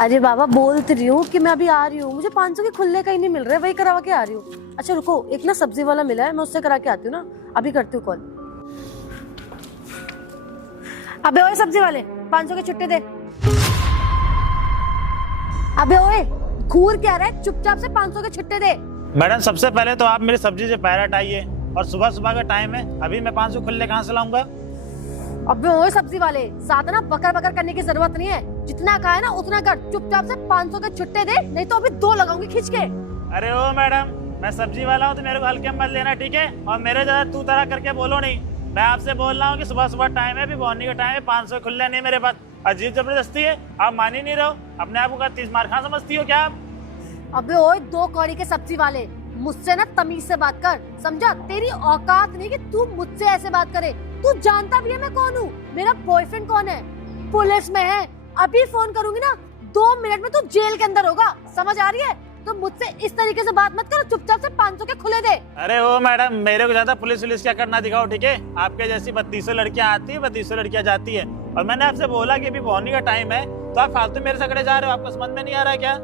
अरे बाबा बोल तो रही हूँ कि मैं अभी आ रही हूँ, मुझे 500 के खुले कहीं नहीं मिल रहे, वही करवा के आ रही हूँ। अच्छा रुको, एक ना सब्जी वाला मिला है, मैं उससे करा के आती हूँ ना, अभी करती हूँ कॉल। अबे ओए सब्जी वाले, 500 के छुट्टे दे। अबे ओए घूर क्या रहा है, चुपचाप से 500 के छुट्टे दे। मैडम सबसे पहले तो आप मेरी सब्जी से पैर हटाइए, और सुबह सुबह का टाइम है, अभी मैं 500 खुले कहाँ से लाऊंगा? अबे ओए सब्जी वाले, ज्यादा ना बकर बकर करने की जरूरत नहीं है, जितना कहा है ना उतना कर, चुपचाप से 500 के छुट्टे दे, नहीं तो अभी 2 लगाऊंगी खींच के। अरे ओ मैडम, मैं सब्जी वाला हूँ तो मेरे को हल्के मत लेना, ठीक है? और मेरे ज्यादा तू तरह करके बोलो नहीं। मैं आपसे बोल रहा हूँ कि सुबह सुबह टाइम है, अभी मॉर्निंग का टाइम है, 500 खुले नहीं मेरे पास। अजीब जबरदस्ती है, आप मान ही नहीं रहो। अपने आप को 30 मार खा समझती हो क्या आप? अबे ओए 2 कौड़ी के सब्जी वाले, मुझसे ना तमीज से बात कर, समझा? तेरी औकात नहीं कि तू मुझसे ऐसे बात करे। तू जानता भी है मैं कौन हूँ, मेरा बॉयफ्रेंड कौन है, पुलिस में है। अभी फोन करूंगी ना, 2 मिनट में तू जेल के अंदर होगा, समझ आ रही है? तो मुझसे इस तरीके से बात मत कर, चुपचाप से 500 के खुले दे। अरे ओ मैडम, मेरे को ज्यादा पुलिस वुलिस क्या करना दिखाओ, ठीक है? आपके जैसी 3200 लड़कियां आती है, 3200 लड़कियां जाती है, और मैंने आपसे बोला कि अभी मॉर्निंग का टाइम है, तो आप फालतू मेरे सकड़े जा रहे हो। आपको समझ में नहीं आ रहा है क्या?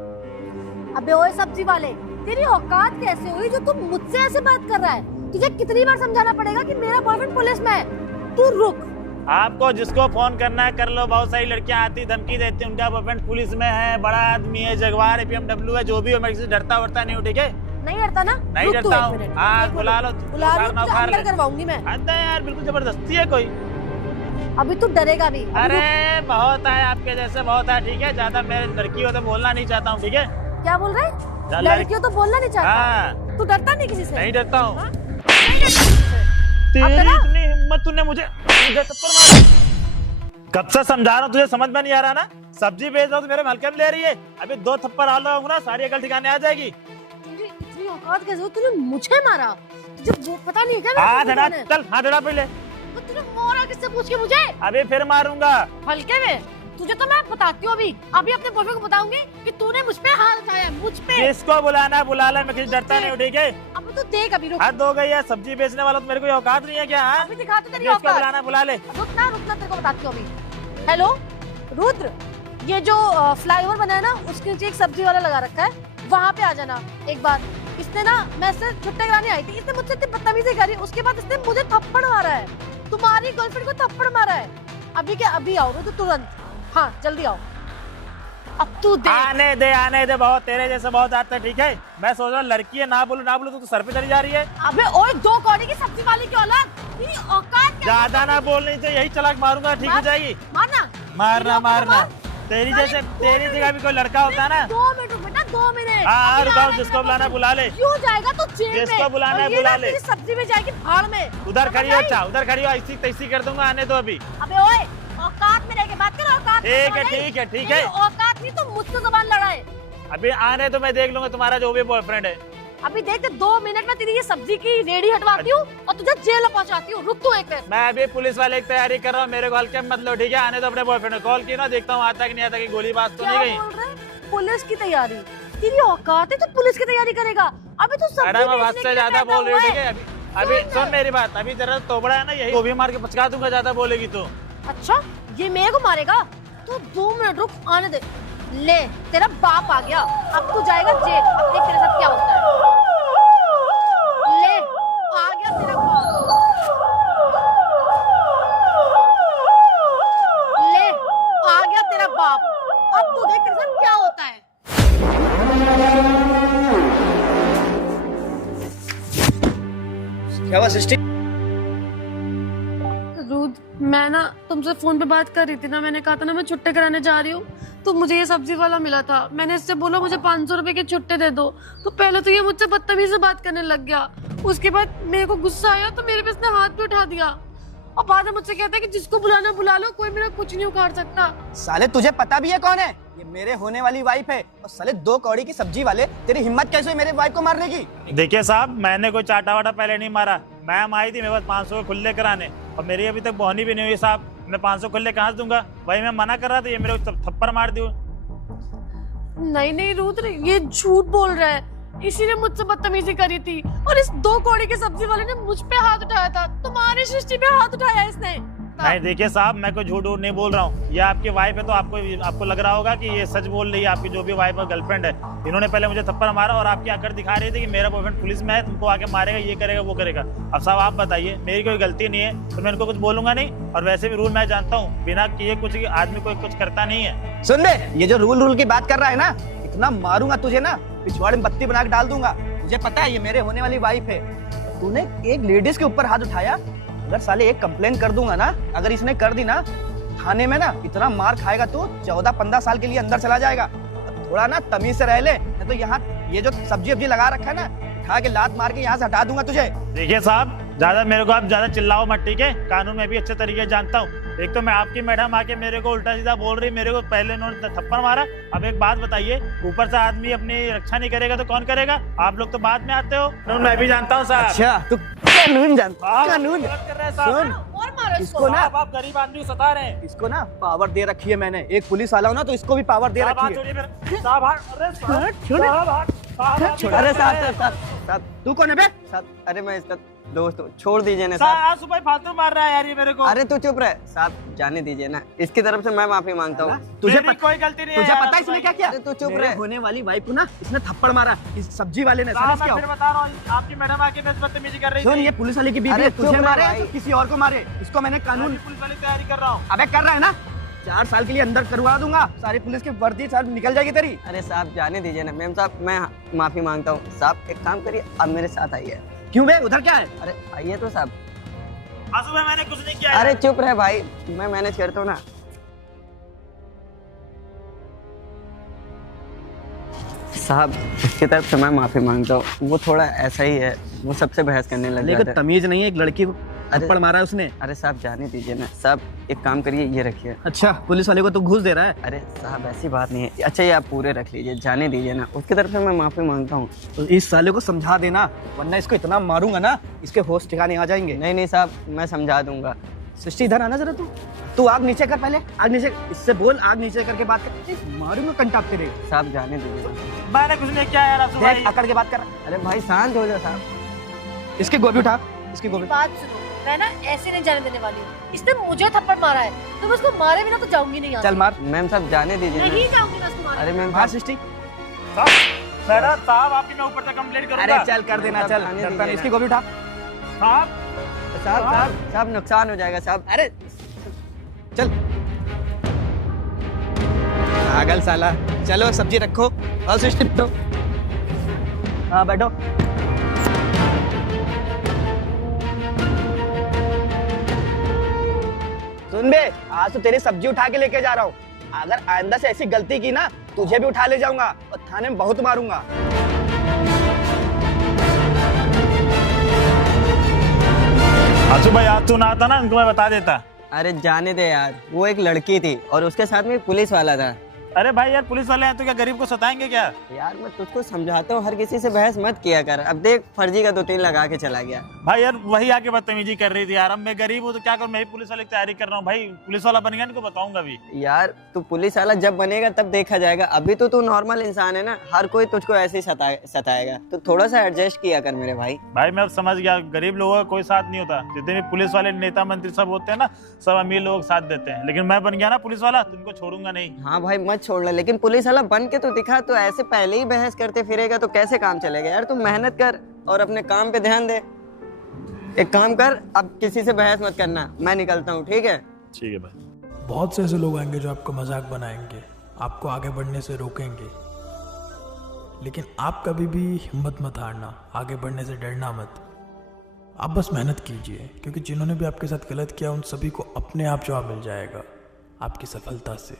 अबे ओए सब्जी वाले, तेरी औकात कैसे हुई जो तू मुझसे ऐसे बात कर रहा है? तुझे कितनी बार समझाना पड़ेगा कि मेरा बॉयफ्रेंड पुलिस में है? तू रुक। आपको जिसको फोन करना है कर लो, बहुत सारी लड़कियां आती धमकी देती, उनका बॉयफ्रेंड पुलिस में है, बड़ा आदमी है, जगवार है, BMW है, जो भी हो, मैं किसी डरता वरता नहीं हूँ, ठीक है? नहीं डरता ना? नहीं रुक तू डरता एक हूँ। मिनट, हाँ एक बुला लो, मिनट। बुला लो, तुझे अंदर करवाऊंगी मैं। अंदर यार, बिल्कुल जबरदस्ती है कोई। अभी तू डरेगा भी। अरे बहुत है आपके जैसे, बहुत है, ठीक है? ज्यादा मेरे लड़की हो तो बोलना नहीं चाहता हूँ, ठीक है? क्या बोल रहे हैं? लड़कियों तो बोलना नहीं चाहता। हाँ। तू डरता नहीं किसी से? नहीं डरता हूँ। हाँ? नहीं डरता किसी से? अब तेरी डरा? इतनी हिम्मत, तूने मुझे थप्पड़ मारा। कब से समझा रहा हूँ, तुझे समझ में नहीं आ रहा ना? सब्जी बेच रहा हूँ तो मेरे हल्के में ले रही है, अभी 2 थप्पड़ आ लूंगा ना, सारी अकल ठिकाने आ जाएगी। तुझे इतनी औकात कैसे हो? तूने मुझे मारा? तुझे वो पता नहीं क्या? हाथ हटा, चल हाथ हटा पहले। तो तूने मारा किससे, पूछ के मुझे? अभी फिर मारूंगा। हल्के में? तुझे तो मैं बताती हूँ अभी अपने बॉयफ्रेंड को बताऊंगी कि तूने मुझ पे हाथ उठाया, मुझ पे। किसको बुलाना बुला ले, मैं किसी डरता नहीं हूँ, ठीक है? अब तू देख, अभी रुक। हद हो गई है, सब्जी बेचने वाला तो मेरे को औकात नहीं है क्या? हाँ? अभी दिखाती तेरी किसको औकात। बुलाना बुला ले। रुकना तेरे को बताती हूँ अभी। हेलो रुद्र, ये जो फ्लाईओवर बना है ना, उसके नीचे एक सब्जी वाला लगा रखा है, वहाँ पे आ जाना एक बार। इसने ना, मैं इससे छुट्टे कराने आई थी, इसने मुझसे इतनी बदतमीजी करी, उसके बाद इसने मुझे थप्पड़ मारा है, तुम्हारी गर्लफ्रेंड को थप्पड़ मारा है। अभी क्या, अभी आओ रुद्र, तुरंत। हाँ जल्दी आओ, अब तू देख। आने दे, बहुत तेरे जैसे बहुत आते हैं, ठीक है? मैं सोच रहा हूँ लड़की है, ना बोलू तो सर पे चली जा रही है। अबे ओए 2 कौड़ी की सब्जी वाली की औलाद, तेरी औकात क्या? ज्यादा ना बोलनी चाहिए, यही चलाक मारूंगा, ठीक हो जाएगी? मारना तेरी जैसे, तेरी जगह भी कोई लड़का होता है ना। 2 मिनट रुक बेटा, 2 मिनट। हाँ रुकाओ, जिसको बुलाना बुला ले। क्यों जाएगा तो जेल में? जिसको बुलाना है बुला ले। सब्जी में जाएगी भाड़ में। उधर खड़ी हो, अच्छा उधर खड़ी हो, ऐसी तैसी कर दूंगा, आने दो अभी। अबे ओए औकात में रह के बात कर, औकात ठीक है। औकात नहीं तो मुझसे जुबान लड़ाए। अभी आने तो मैं देख लूंगा तुम्हारा जो भी बॉयफ्रेंड है। अभी देख, 2 मिनट में तेरी ये सब्जी की रेडी हटवाती हूँ और तुझे जेल पहुंचाती हूँ। रुक तू एक मिनट। मैं अभी पुलिस वाले की तैयारी कर रहा हूँ, मेरे को हल्के मत लो, ठीक है? आने तो अपने बॉयफ्रेंड को कॉल किया ना, देखता हूँ आता कि नहीं आता, कि गोली बात तो नहीं गई। क्या बोल रहे हैं? पुलिस की तैयारी? तेरी औकात है तो पुलिस की तैयारी करेगा? अभी तू सब्जी मैडम बात से ज्यादा बोल रही हो, ठीक है? है? अभी सुन मेरी बात, अभी जरा तोबड़ा है ना, यही गोभी मार के पचका दूंगा, ज्यादा बोलेगी तो। अच्छा ये मेरे को मारेगा? तू 2 मिनट रुक, आने दे। ले तेरा बाप आ गया, अब तू जाएगा जेल। अब देख तेरे साथ क्या होता है। ले आ गया तेरा बाप, ले आ गया तेरा बाप, अब तू देख तेरे साथ क्या होता है। क्या हुआ सिस्टर? रूद, मैं ना तुमसे फोन पे बात कर रही थी ना, मैंने कहा था ना मैं छुट्टे कराने जा रही हूँ, तो मुझे ये सब्जी वाला मिला था, मैंने इससे बोला मुझे 500 रुपए के छुट्टे दे दो, तो पहले तो ये मुझसे बदतमीजी से बात करने लग गया, उसके बाद मेरे को गुस्सा आया तो मेरे पे इसने हाथ भी उठा दिया, और बाद में मुझसे कहता है कि जिसको बुलाना बुला लो, कोई मेरा कुछ नहीं उखाड़ सकता। साले तुझे पता भी है कौन है? ये मेरे होने वाली वाइफ है, और साले 2 कौड़ी की सब्जी वाले, तेरी हिम्मत कैसे हुई मेरे वाइफ को मारने की? देखिए साहब, मैंने कोई चाटा वाटा पहले नहीं मारा, मैम आई थी मेरे पास 500 खुले कराने, और मेरी अभी तक बोहनी भी नहीं हुई साहब, मैं 500 खुले कहाँ से दूंगा? वही मैं मना कर रहा था, ये मेरे को थप्पड़ मार दी। नहीं रुद्र, ये झूठ बोल रहा है, इसी ने मुझसे बदतमीजी करी थी, और इस 2 कौड़ी के सब्जी वाले ने मुझ पे हाथ उठाया था, तुम्हारी सृष्टि पे हाथ उठाया इसने। सकता। नहीं देखिए साहब, मैं कोई झूठ नहीं बोल रहा हूँ। ये आपकी वाइफ है तो आपको लग रहा होगा कि ये सच बोल रही है। आपकी जो भी वाइफ और गर्लफ्रेंड है, इन्होंने पहले मुझे थप्पड़ मारा और आपकी आकर दिखा रही थी कि मेरा बॉयफ्रेंड पुलिस में है, तुमको आके मारेगा, ये करेगा वो करेगा। अब साहब आप बताइए, मेरी कोई गलती नहीं है तो मैं इनको कुछ बोलूंगा नहीं। और वैसे भी रूल मैं जानता हूँ, बिना किए कुछ आदमी कोई कुछ करता नहीं है। सुन ले, ये जो रूल की बात कर रहा है ना, इतना मारूंगा तुझे ना, पिछवाड़े में बत्ती बना के डाल दूंगा। मुझे पता है ये मेरे होने वाली वाइफ है। तूने एक लेडीज के ऊपर हाथ उठाया, अगर साले एक कंप्लेन कर दूंगा ना, अगर इसने कर दी ना थाने में ना, इतना मार खाएगा तू, 14-15 साल के लिए अंदर चला जाएगा। थोड़ा ना तमीज से रह ले, नहीं तो यहाँ ये जो सब्जी वब्जी लगा रखा है ना, उठा के लात मार के यहाँ से हटा दूंगा तुझे। देखिए साहब, ज्यादा मेरे को आप ज्यादा चिल्लाओ मत, ठीक है? कानून में भी अच्छे तरीके से जानता हूँ। एक तो मैं आपकी मैडम आके मेरे को उल्टा सीधा बोल रही, मेरे को पहले उन्होंने थप्पड़ मारा। अब एक बात बताइए, ऊपर से आदमी अपनी रक्षा नहीं करेगा तो कौन करेगा? आप लोग तो बाद में आते हो। मैं भी जानता हूँ साहब। अच्छा तू कानून जानता, कानून कर रहे हैं साहब। सुन, और मारो इसको ना, आप गरीब आदमी को सता रहे हैं। इसको ना पावर दे रखी है मैंने। एक पुलिस वाला हो ना तो इसको भी पावर दे रखी है। अरे साहब, तू कौन है बे? साहब, अरे मैं इसका दोस्त हूँ, छोड़ दीजिए ना साहब साहब। आज सुबह फालतू मार रहा है यार ये मेरे को। अरे तू चुप रहे साहब, जाने दीजिए ना। इसकी तरफ से मैं माफी मांगता हूँ। तुझे मेरी कोई गलती नहीं है तुझे यार, पता है इसने क्या किया? अरे तू चुप मेरे रहे। होने वाली वाइफ को ना इसने थप्पड़ मारा, इस सब्जी वाले ने। साहब समझ मैं क्या? फिर बता रहा हूँ, आपकी मैडम आके मेरे से बदतमीजी कर रही सुन, थी। ये पुलिस वाले की बीवी अरे है, चुप तुझे रहे मारे भाई। तो किसी और को मारे। इसको मैंने कानून मैं पुलिस वाली तैयारी कर रहा हूँ। अबे कर रहा है ना, 4 साल के लिए अंदर करवा दूंगा। सारी पुलिस की वर्दी साहब निकल जाएगी तेरी। अरे साहब जाने दीजिए ना। मैम साहब मैं माफी मांगता हूँ। साहब एक काम करिए, आप मेरे साथ आइए। क्यों बे, उधर क्या है? अरे आइए तो साहब। आज सुबह मैंने कुछ नहीं किया। अरे चुप रहे भाई, मैं मैनेज करता हूँ ना। साहब इसकी तरफ से मैं माफी मांगता हूँ। वो थोड़ा ऐसा ही है, वो सबसे बहस करने लग जाता लेकिन है। तमीज नहीं है, एक लड़की को थप्पड़ मारा है उसने। अरे साहब जाने दीजिए ना। साहब एक काम करिए, ये रखिए। अच्छा, पुलिस वाले को तो घूस दे रहा है। अरे साहब ऐसी बात नहीं है। अच्छा ये आप पूरे रख लीजिए, जाने दीजिए ना। उसकी तरफ से मैं माफी मांगता हूँ। तो इस साले को समझा देना, वरना इसको इतना मारूंगा ना, इसके होश ठिकाने आ जाएंगे। नहीं नहीं साहब, मैं समझा दूंगा। सृष्टि इधर आना जरा। तू आग नीचे कर, पहले आग नीचे। इससे बोल आग नीचे करके बात कर। मारूंगा कंटाप तेरे। साहब जाने दीजिए। मैंने कुछ नहीं किया यार। आज सुबह देख अकड़ के बात कर। अरे भाई शांत हो जाओ साहब। इसकी गोभी उठा, इसकी गोभी। बात सुनो, मैं ना ऐसे नहीं जाने देने वाली हूँ। इसने मुझे थप्पड़ मारा है तो मैं उसको मारे बिना तो जाऊंगी नहीं। चल मार। मैम साहब जाने दीजिए ना। नहीं जाऊंगी मैं उसको मारे। अरे मैम मार साहब। सृष्टि। साहब आपकी मैं ऊपर से कंप्लेंट करूंगा। अरे चल कर देना, चल। आने डरता दीजिए नहीं, इसकी ना। गोभी उठा। साहब साहब साहब साहब नुकसान हो जाएगा साहब। अरे चल पागल साला। चलो सब्जी रखो और सृष्टि बैठो। हाँ बैठो। सुन बे, आज तो तेरी सब्जी उठा के लेके जा रहा हूँ। अगर आइंदा से ऐसी गलती की ना, तुझे भी उठा ले जाऊंगा और थाने में बहुत मारूंगा। आंसू भाई आज तू ना आता ना, इनको मैं बता देता। अरे जाने दे यार, वो एक लड़की थी और उसके साथ में एक पुलिस वाला था। अरे भाई यार पुलिस वाले हैं तो क्या गरीब को सताएंगे क्या? यार मैं तुझको समझाता हूँ, हर किसी से बहस मत किया कर। अब देख फर्जी का 2-3 लगा के चला गया। भाई यार वही आके बदतमीजी कर रही थी यार। अब मैं गरीब हूँ तो क्या करूँ, मैं भी पुलिस वाले की तैयारी कर रहा हूँ। भाई पुलिस वाला बन गया, इनको बताऊंगा भी। यार तू पुलिस वाला जब बनेगा तब देखा जाएगा। अभी तो तू नॉर्मल इंसान है ना, हर कोई तुझको ऐसे ही सताएगा। तो थोड़ा सा एडजस्ट किया कर मेरे भाई। भाई मैं अब समझ गया, गरीब लोगों का कोई साथ नहीं होता। जितने भी पुलिस वाले नेता मंत्री सब होते हैं ना, सब अमीर लोग साथ देते हैं। लेकिन मैं बन गया ना पुलिस वाला, तो इनको छोड़ूंगा नहीं। हाँ भाई मत छोड़ना, लेकिन पुलिस वाला बन के तो दिखा। तो ऐसे पहले ही बहस करते फिरेगा तो कैसे काम चलेगा यार। तू मेहनत कर और अपने काम पे ध्यान दे। एक काम कर, अब किसी से बहस मत करना। मैं निकलता हूँ, ठीक है? ठीक है भाई। बहुत से ऐसे लोग आएंगे जो आपको मजाक बनाएंगे, आपको आगे बढ़ने से रोकेंगे, लेकिन आप कभी भी हिम्मत मत हारना, आगे बढ़ने से डरना मत। आप बस मेहनत कीजिए, क्योंकि जिन्होंने भी आपके साथ गलत किया उन सभी को अपने आप जवाब मिल जाएगा आपकी सफलता से।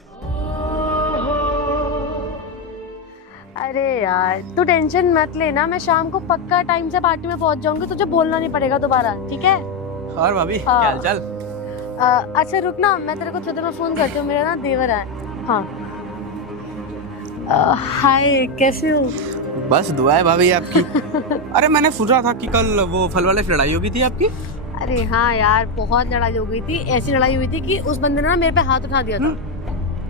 अरे यार तू टेंशन मत लेना, मैं शाम को पक्का टाइम से पार्टी में पहुंच जाऊंगी। तुझे बोलना नहीं पड़ेगा दोबारा, ठीक है? और भाभी हाँ। क्या हालचाल? अच्छा रुक ना, मैं तेरे को थोड़ी देर में फोन करती हूँ। मेरा ना देवर है। हाँ हाय, कैसे हो? बस दुआ है भाभी आपकी। अरे मैंने सुन रहा था कि कल वो फल वाले से लड़ाई हो गई थी आपकी। अरे हाँ यार, बहुत लड़ाई हो गई थी। ऐसी लड़ाई हुई थी कि उस बंदे ने ना मेरे पे हाथ उठा दिया था।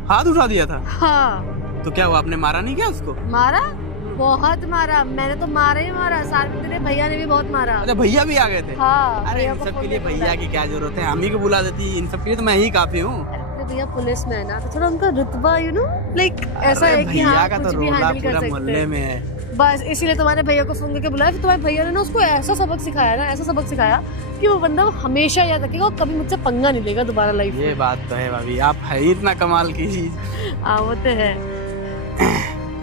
हाथ उठा दिया था? हाँ। तो क्या हुआ, आपने मारा नहीं क्या उसको? मारा? बहुत मारा, मैंने तो मारा ही मारा, साथ में तेरे भैया ने भी बहुत मारा। अरे भैया भी आ गए थे? हाँ, अरे भैया इन को सब फोन के लिए करके भैया की क्या जरूरत है, हम ही को बुला देती। इन सब के लिए तो मैं ही काफी हूँ। अरे भैया पुलिस में है ना, तो थोड़ा उनका रुतबा लाइक ऐसा है कि भैया हाँ का कुछ तो भी रोला हैंडल कर पूरा सकते मोहल्ले हैं। में है। बस इसीलिए तुम्हारे भैया को फोन करके बुलाया, फिर तुम्हारे भैया ने ना उसको ऐसा सबक सिखाया ना, ऐसा सबक सिखाया कि वो बंदा हमेशा याद रखेगा और कभी मुझसे पंगा नहीं लेगा दोबारा लाइफ ये में। बात तो है भाभी, आप है ही इतना कमाल की चीज। हाँ वो तो है।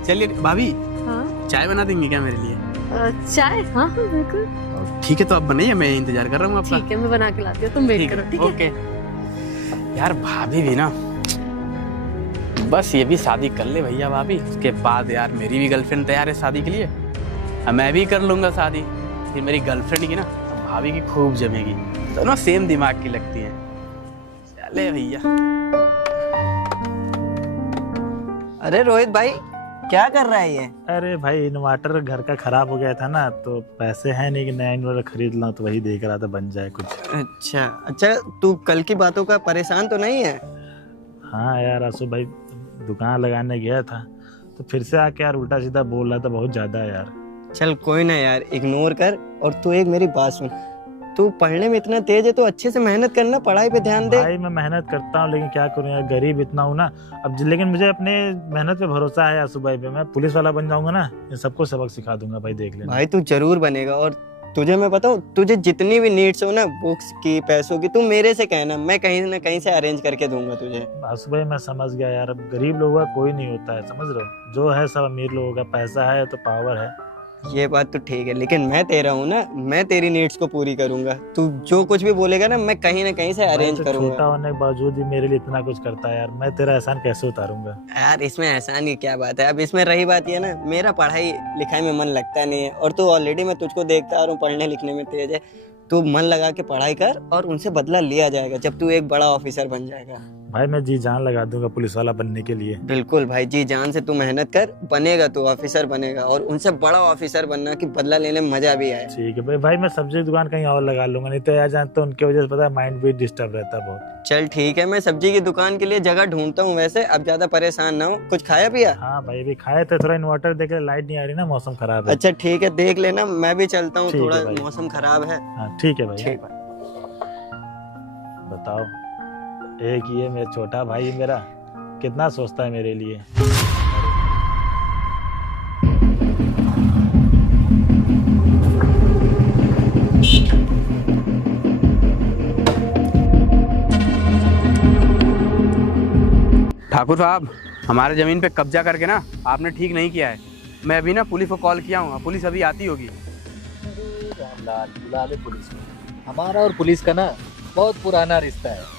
चलिए भाभी, हाँ चाय बना देंगी क्या मेरे लिए? चाय? हाँ हाँ बिल्कुल। ठीक है, तो आप बनाइए, मैं इंतजार कर रहा हूँ आपका। ठीक है, मैं बना के लाती हूँ, तुम वेट करो। ठीक है ओके। यार भाभी भी ना, बस ये भी शादी कर ले भैया भाभी, उसके बाद यार मेरी भी गर्लफ्रेंड तैयार है शादी के लिए, अब मैं भी कर लूंगा शादी। फिर मेरी गर्लफ्रेंड की ना भाभी की खूब जमेगी, दोनों सेम दिमाग की लगती हैं। चले भैया। अरे रोहित भाई, क्या कर रहा है ये? अरे भाई इन्वर्टर घर का खराब हो गया था ना, तो पैसे हैं नहीं कि नया इन्वर्टर खरीद लाऊं, तो वही देख रहा था बन जाए कुछ। अच्छा अच्छा, तू कल की बातों का परेशान तो नहीं है? हाँ यार आसू भाई, दुकान लगाने गया था तो फिर से आके यार उल्टा सीधा बोल रहा था बहुत ज्यादा यार। चल कोई ना यार, इग्नोर कर। और तू एक मेरी बात सुन, तू पढ़ने में इतना तेज है तो अच्छे से मेहनत करना, पढ़ाई पे ध्यान दे। भाई मैं मेहनत करता हूँ, लेकिन क्या करूँ यार, गरीब इतना हूँ ना अब। लेकिन मुझे अपने मेहनत पे भरोसा है आसू भाई पे, मैं पुलिस वाला बन जाऊंगा ना, इन सबको सबक सिखा दूंगा भाई, देख लेना। भाई तू जरूर बनेगा। और तुझे मैं बताऊं, तुझे जितनी भी नीड्स हो ना, बुक्स की, पैसों की, तू मेरे से कहना, मैं कहीं ना कहीं से अरेंज करके दूंगा तुझे। आसू भाई मैं समझ गया यार, अब गरीब लोगों का कोई नहीं होता है, समझ रहे हो, जो है सब अमीर लोगों का, पैसा है तो पावर है। ये बात तो ठीक है, लेकिन मैं तेरा हूँ ना, मैं तेरी नीड्स को पूरी करूंगा। तू जो कुछ भी बोलेगा ना, मैं कहीं ना कहीं से अरेंज तो करूंगा। छोटा होने के बावजूद भी मेरे लिए इतना कुछ करता है यार, मैं तेरा एहसान कैसे उतारूंगा। यार इसमें एहसान की क्या बात है, अब इसमें रही बात ये ना, मेरा पढ़ाई लिखाई में मन लगता नहीं है, और तू ऑलरेडी, मैं तुझको देखता आ रहा हूँ पढ़ने लिखने में तेज है। तू मन लगा के पढ़ाई कर और उनसे बदला लिया जाएगा जब तू एक बड़ा ऑफिसर बन जाएगा। भाई मैं जी जान लगा दूंगा पुलिस वाला बनने के लिए। बिल्कुल भाई, जी जान से तू मेहनत कर, बनेगा तू ऑफिसर बनेगा, और उनसे बड़ा ऑफिसर बनना कि बदला लेने में मजा भी आए। ठीक है भाई मैं सब्जी की दुकान कहीं और लगा लूंगा, नहीं तो यार जानते हो उनकी वजह से पता है माइंड भी डिस्टर्ब रहता है बहुत। चल ठीक है, मैं सब्जी की दुकान के लिए जगह ढूंढता हूँ। वैसे अब ज्यादा परेशान ना हो, कुछ खाया पिया? हाँ भाई भी खाए थे, थोड़ा इन्वर्टर देख ले, लाइट नहीं आ रही ना, मौसम खराब है। अच्छा ठीक है, देख लेना, मैं भी चलता हूँ, ठीक है थोड़ा भाई। मौसम खराब है। हाँ ठीक है भाई। ठीक है। बताओ, एक ये मेरा छोटा भाई मेरा कितना सोचता है मेरे लिए। ठाकुर साहब, हमारे जमीन पे कब्जा करके ना आपने ठीक नहीं किया है। मैं अभी ना पुलिस को कॉल किया हूँ, पुलिस अभी आती होगी। रामलाल, बुला ले पुलिस को। हमारा और पुलिस का ना बहुत पुराना रिश्ता है।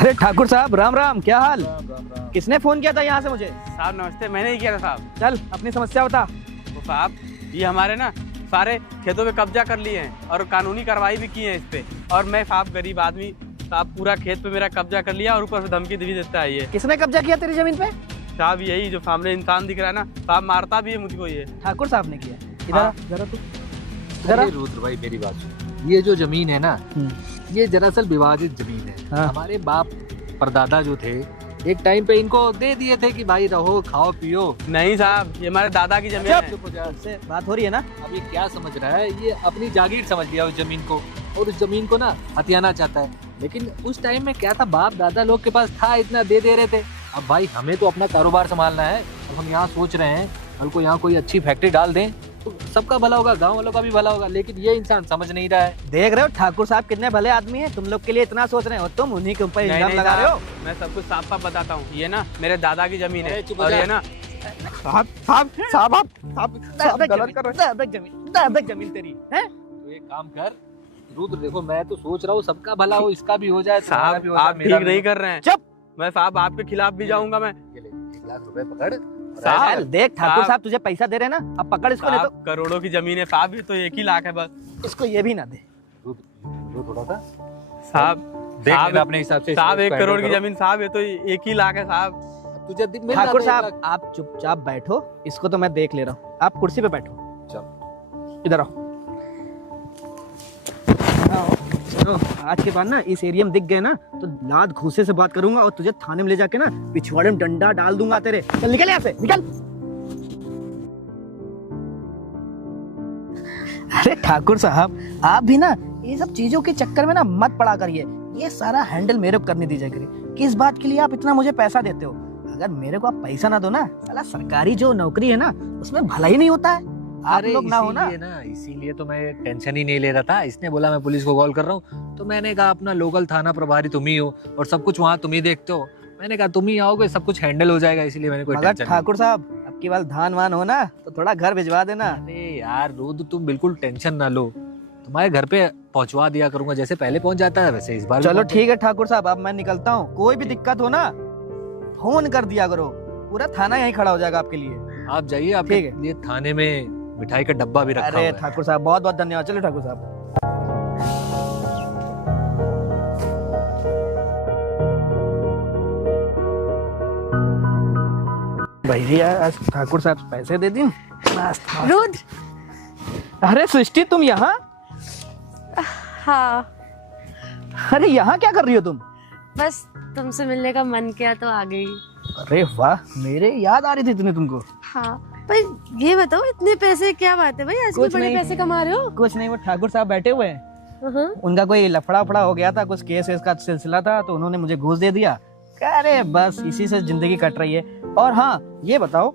अरे ठाकुर साहब, राम राम, क्या हाल? राम राम राम। किसने फोन किया था यहाँ से मुझे? साहब नमस्ते, मैंने ही किया था साहब। चल अपनी समस्या बता। तो साहब ये हमारे ना सारे खेतों पे कब्जा कर लिए हैं और कानूनी कार्रवाई भी की है इस पे, और मैं साहब गरीब आदमी, साहब पूरा खेत पे मेरा कब्जा कर लिया और ऊपर से धमकी भी देता है ये। किसने कब्जा किया तेरी जमीन पे? साहब यही जो सामने इंसान दिख रहा है ना साहब, मारता भी है मुझको ये। ठाकुर साहब ने किया? इधर हाँ। आ, जरा तू जरा। अरे रुद्र भाई मेरी बात सुन, ये जो जमीन है ना, ये दरअसल विवादित जमीन है। हाँ। हमारे बाप परदादा जो थे, एक टाइम पे इनको दे दिए थे कि भाई रहो खाओ पियो। नहीं साहब, ये हमारे दादा की जमीन है। चुप हो जा। से बात हो रही है ना? अब ये क्या समझ रहा है, ये अपनी जागीर समझ लिया उस जमीन को, और उस जमीन को ना हथियाना चाहता है। लेकिन उस टाइम में क्या था, बाप दादा लोग के पास था, इतना दे दे रहे थे। अब भाई हमें तो अपना कारोबार संभालना है। अब हम यहाँ सोच रहे हैं कल को यहाँ कोई अच्छी फैक्ट्री डाल दें तो सबका भला होगा, गांव वालों का भी भला होगा। लेकिन ये इंसान समझ नहीं रहा है। देख रहे हो ठाकुर साहब कितने भले आदमी हैं, तुम लोग के लिए इतना सोच रहे हो, तुम उन्हीं के ऊपर इल्जाम लगा रहे हो। साहब, मैं सब कुछ साफ साफ बताता हूँ, ये ना मेरे दादा की जमीन है। अरे चुप हो और जा। ये ना साहब साहब साहब आप गलत कर रहे हो। दादक जमीन तेरी है। तो एक काम कर रुद्र, देखो मैं तो सोच रहा हूँ सबका भला हो, इसका भी हो जाए, तुम्हारा साहब भी हो जाए, आप मेरा ठीक भी नहीं हो कर रहे हैं। चुप। मैं साहब आपके खिलाफ भी जाऊंगा मैं। जाए। ये ले, 1 लाख रुपए पकड़। साहब, चल, देख ठाकुर साहब तुझे पैसा दे रहे हैं ना, अब पकड़ इसको, नहीं साहब करोड़ों की जमीन है साहब, ये तो 1 ही लाख है बस। तो इसको ये भी ना दे। रुद्र थोड़ा सा साहब देख साहब, लेना अपने हिसाब से। साहब इसको 1 करोड़ की handle जमीन साहब, ये तो 1 ही लाख है साहब। करो। तुझे मिल रहा ठाकुर था 1 साहब लाख। आप चुपचाप बैठो, इसको तो मैं देख ले रहा हूँ। आप कुर्सी पे बैठो। चल। इधर आओ। सुनो, आज के बाद ना इस एरिया में दिख गए ना तो लात घूसे से बात करूंगा और तुझे थाने में ले जाके ना पिछवाड़े में डंडा डाल दूंगा तेरे। चल निकल यहाँ से, निकल। अरे ठाकुर साहब, आप भी ना ये सब चीजों के चक्कर में ना मत पड़ा करिए। ये सारा हैंडल मेरे को करने दीजिए करिए। किस बात के लिए आप इतना मुझे पैसा देते हो? अगर मेरे को आप पैसा ना दो ना, साला सरकारी जो नौकरी है ना उसमें भला ही नहीं होता है। आप लोग ना हो ना। इसीलिए तो मैं टेंशन ही नहीं ले रहा था। इसने बोला मैं पुलिस को कॉल कर रहा हूँ, तो मैंने कहा अपना लोकल थाना प्रभारी तुम ही हो और सब कुछ वहाँ तुम ही देखते हो। मैंने कहा तुम ही आओगे, सब कुछ हैंडल हो जाएगा, इसीलिए मैंने कोई मगर टेंशन ठाकुर साहब, अब की बार धान वान हो ना तो थोड़ा घर भिजवा देना। अरे यार रुद्र, तुम बिल्कुल टेंशन ना लो, तुम्हारे घर पे पहुंचवा दिया करूंगा, जैसे पहले पहुंच जाता है वैसे इस बार। चलो ठीक है ठाकुर साहब, अब मैं निकलता हूँ। कोई भी दिक्कत हो ना फोन कर दिया करो, पूरा थाना यहीं खड़ा हो जाएगा आपके लिए। आप जाइए, आपके लिए थाने में मिठाई का डब्बा भी रखा हुआ अरे है। ठाकुर साहब बहुत बहुत धन्यवाद। चलो ठाकुर साहब। भैया आज ठाकुर साहब पैसे दे दी। रुद्र। अरे सृष्टि, तुम यहाँ? हाँ, अरे यहाँ क्या कर रही हो तुम? बस तुमसे मिलने का मन किया तो आ गई। अरे वाह, मेरे याद आ रही थी इतने तुमको। हाँ, पर ये बताओ इतने पैसे क्या बात है भाई, आजकल कुछ बड़े नहीं। पैसे कमा रहे हो? कुछ नहीं, वो ठाकुर साहब बैठे हुए हैं, हाँ। उनका कोई लफड़ा उफड़ा हो गया था, कुछ केस वेस का सिलसिला था, तो उन्होंने मुझे घूस दे दिया। अरे बस इसी से जिंदगी कट रही है। और हाँ, ये बताओ,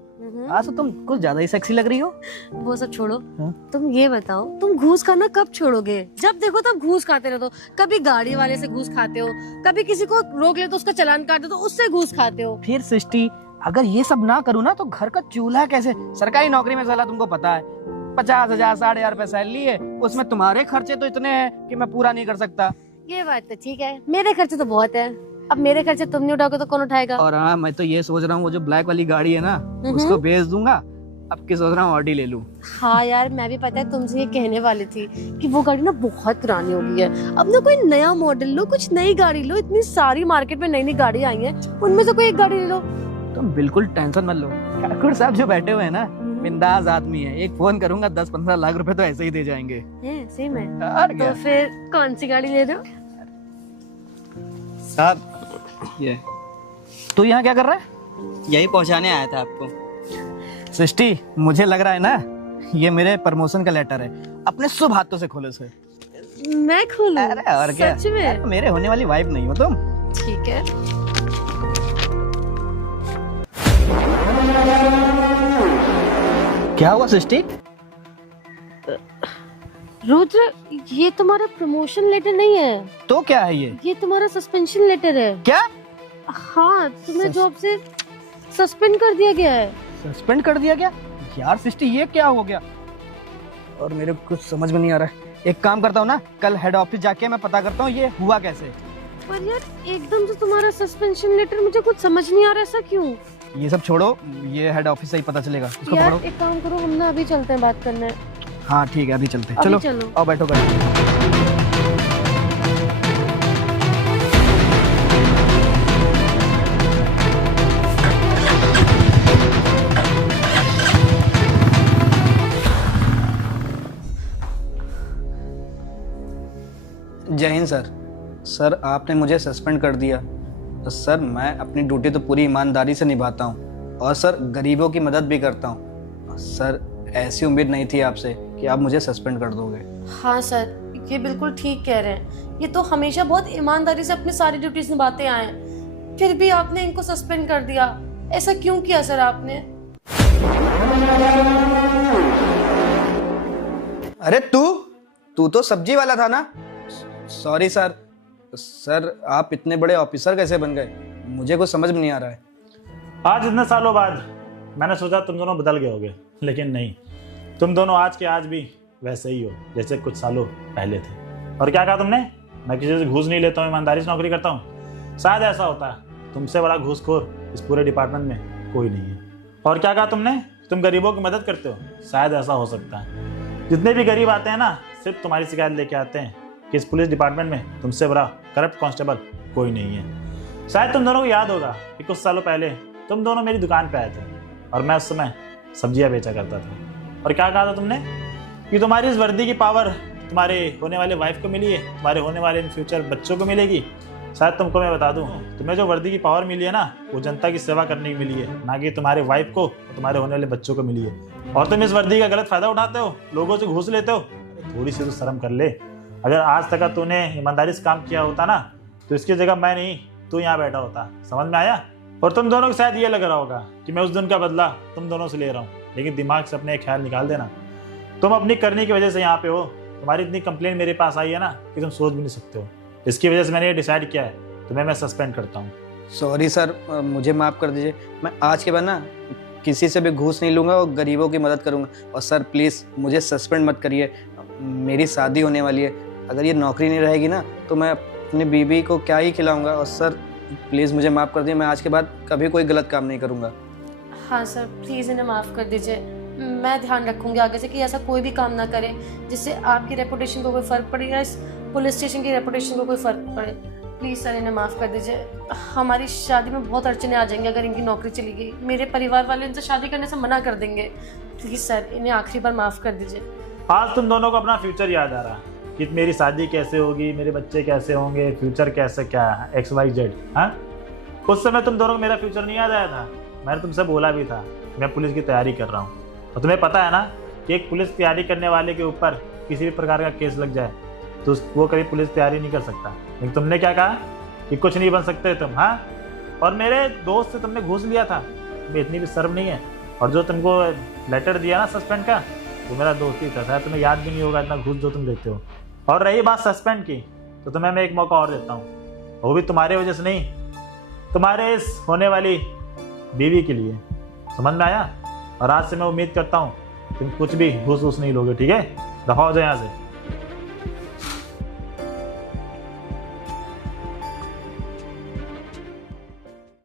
आज तो तुम कुछ ज्यादा ही सेक्सी लग रही हो। वो सब छोड़ो, हाँ? तुम ये बताओ तुम घूस खाना कब छोड़ोगे? जब देखो तब घूस खाते रहते हो। कभी गाड़ी वाले से घूस खाते हो, कभी किसी को रोक ले तो उसका चालान काट दो तो उससे घूस खाते हो। फिर सृष्टि, अगर ये सब ना करूँ ना तो घर का चूल्हा कैसे? सरकारी नौकरी में साला तुमको पता है 50,000 60,000 रुपए सैलरी है, उसमें तुम्हारे खर्चे तो इतने हैं कि मैं पूरा नहीं कर सकता। ये बात तो ठीक है, मेरे खर्चे तो बहुत है। अब मेरे खर्चे तुम नहीं उठाओगे तो कौन उठाएगा? और हाँ, मैं तो ये सोच रहा हूँ वो जो ब्लैक वाली गाड़ी है ना उसको बेच दूंगा। अब की सोच रहा हूँ ऑडी ले लूं। हाँ यार, मैं भी पता है तुमसे ये कहने वाली थी कि वो गाड़ी ना बहुत पुरानी हो गई है। अब ना कोई नया मॉडल लो, कुछ नई गाड़ी लो। इतनी सारी मार्केट में नई नई गाड़ी आई है, उनमें से कोई एक गाड़ी ले लो। तुम बिल्कुल टेंशन मत लो। ठाकुर साहब जो बैठे हुए हैं ना, बिंदास आदमी है। एक फोन करूंगा 10-15 लाख रुपए तो ऐसे ही दे जाएंगे। सही में? और तो क्या? फिर कौन सी गाड़ी ले रहे हो? साहब, ये तू यहाँ क्या कर रहा है? यही पहुंचाने आया था आपको। सृष्टि, मुझे लग रहा है ना ये मेरे प्रमोशन का लेटर है। अपने शुभ हाथों से खोलो इसे। मैं खोलूं? अरे और क्या, सच में? अरे मेरे होने वाली वाइफ नहीं हो तुम। ठीक है। क्या हुआ सृष्टि? रुद्र, ये तुम्हारा प्रमोशन लेटर नहीं है, तो क्या है ये तुम्हारा सस्पेंशन लेटर है। क्या? हाँ, तुम्हें जॉब से सस्पेंड कर दिया गया है। सस्पेंड कर दिया गया? यार सृष्टि, ये क्या हो गया? और मेरे को कुछ समझ में नहीं आ रहा है। एक काम करता हूँ ना, कल हेड ऑफिस जाके मैं पता करता हूँ ये हुआ कैसे। पर यार एकदम से तुम्हारा सस्पेंशन लेटर, मुझे कुछ समझ नहीं आ रहा, ऐसा क्यों? ये सब छोड़ो, ये हेड ऑफिस से ही पता चलेगा। इसको यार पकड़ो। एक काम करो, हम ना अभी चलते हैं, बात करना है। हाँ ठीक है, अभी चलते हैं। अभी चलो चलो। आओ बैठो बैठो। जय हिंद सर। सर आपने मुझे सस्पेंड कर दिया। तो सर मैं अपनी ड्यूटी तो पूरी ईमानदारी से निभाता हूँ और सर गरीबों की मदद भी करता हूँ। सर ऐसी उम्मीद नहीं थी आपसे कि आप मुझे सस्पेंड कर दोगे। हाँ सर, ये बिल्कुल ठीक कह रहे हैं। ये तो हमेशा बहुत ईमानदारी से अपनी सारी ड्यूटीज निभाते आए हैं, फिर भी आपने इनको सस्पेंड कर दिया। ऐसा क्यों किया सर आपने? अरे तू तो सब्जी वाला था ना? Sorry sir. सर आप इतने बड़े ऑफिसर कैसे बन गए? मुझे कुछ समझ में नहीं आ रहा है। आज इतने सालों बाद मैंने सोचा तुम दोनों बदल गए होगे, लेकिन नहीं, तुम दोनों आज के आज भी वैसे ही हो जैसे कुछ सालों पहले थे। और क्या कहा तुमने? मैं किसी से घूस नहीं लेता हूँ, ईमानदारी से नौकरी करता हूँ। शायद ऐसा होता है, तुमसे बड़ा घूसखोर इस पूरे डिपार्टमेंट में कोई नहीं है। और क्या कहा तुमने? तुम गरीबों की मदद करते हो। शायद ऐसा हो सकता है, जितने भी गरीब आते हैं ना, सिर्फ तुम्हारी शिकायत लेके आते हैं कि इस पुलिस डिपार्टमेंट में तुमसे बड़ा करप्ट कांस्टेबल कोई नहीं है। शायद तुम दोनों को याद होगा कि कुछ सालों पहले तुम दोनों मेरी दुकान पे आए थे और मैं उस समय सब्जियां बेचा करता था। और क्या कहा था तुमने? कि तुम्हारी इस वर्दी की पावर तुम्हारे होने वाले वाइफ को मिली है, तुम्हारे होने वाले इन फ्यूचर बच्चों को मिलेगी। शायद तुमको मैं बता दूं, तुम्हें जो वर्दी की पावर मिली है ना, वो जनता की सेवा करने की मिली है, ना कि तुम्हारे वाइफ को, तुम्हारे होने वाले बच्चों को मिली है। और तुम इस वर्दी का गलत फायदा उठाते हो, लोगों से घूस लेते हो। थोड़ी सी तो शर्म कर ले। अगर आज तक तूने ईमानदारी से काम किया होता ना तो इसकी जगह मैं नहीं तू यहाँ बैठा होता। समझ में आया? और तुम दोनों को शायद ये लग रहा होगा कि मैं उस दिन का बदला तुम दोनों से ले रहा हूँ, लेकिन दिमाग से अपने एक ख्याल निकाल देना। तुम अपनी करने की वजह से यहाँ पे हो। तुम्हारी इतनी कंप्लेंट मेरे पास आई है ना कि तुम सोच भी नहीं सकते हो। इसकी वजह से मैंने ये डिसाइड किया है तुम्हें मैं सस्पेंड करता हूँ। सॉरी सर, मुझे माफ़ कर दीजिए। मैं आज के बाद ना किसी से भी घूस नहीं लूँगा और गरीबों की मदद करूँगा। और सर प्लीज़ मुझे सस्पेंड मत करिए, मेरी शादी होने वाली है। अगर ये नौकरी नहीं रहेगी ना तो मैं अपनी बीवी को क्या ही खिलाऊँगा। और सर प्लीज़ मुझे माफ़ कर दीजिए, मैं आज के बाद कभी कोई गलत काम नहीं करूँगा। हाँ सर, प्लीज़ इन्हें माफ़ कर दीजिए। मैं ध्यान रखूंगी आगे से कि ऐसा कोई भी काम ना करे जिससे आपकी रेपुटेशन को कोई फ़र्क पड़े या इस पुलिस स्टेशन की रेपुटेशन को कोई फ़र्क पड़े। प्लीज़ सर इन्हें माफ़ कर दीजिए। हमारी शादी में बहुत अड़चने आ जाएंगी अगर इनकी नौकरी चली गई। मेरे परिवार वाले इनसे शादी करने से मना कर देंगे। प्लीज़ सर इन्हें आखिरी बार माफ़ कर दीजिए। आज तुम दोनों को अपना फ्यूचर याद आ रहा कि मेरी शादी कैसे होगी, मेरे बच्चे कैसे होंगे, फ्यूचर कैसे क्या है, XYZ। हाँ, उस समय तुम दोनों को मेरा फ्यूचर नहीं याद आया था। मैंने तुमसे बोला भी था मैं पुलिस की तैयारी कर रहा हूँ। और तुम्हें पता है ना कि एक पुलिस तैयारी करने वाले के ऊपर किसी भी प्रकार का केस लग जाए तो वो कभी पुलिस तैयारी नहीं कर सकता। लेकिन तुमने क्या कहा कि कुछ नहीं बन सकते तुम। हाँ, और मेरे दोस्त से तुमने घूस लिया था, तुम्हें इतनी भी शर्म नहीं है। और जो तुमको लेटर दिया ना सस्पेंड का, वो मेरा दोस्त ही था। शायद तुम्हें याद भी नहीं होगा इतना घूस जो तुम देते हो। और रही बात सस्पेंड की तो तुम्हें मैं एक मौका और देता हूँ, वो भी तुम्हारे वजह से नहीं, तुम्हारे इस होने वाली बीवी के लिए। समझ में आया? और आज से मैं उम्मीद करता हूँ तुम कुछ भी घूस नहीं लोगे। ठीक है, दफा हो जाए यहाँ से।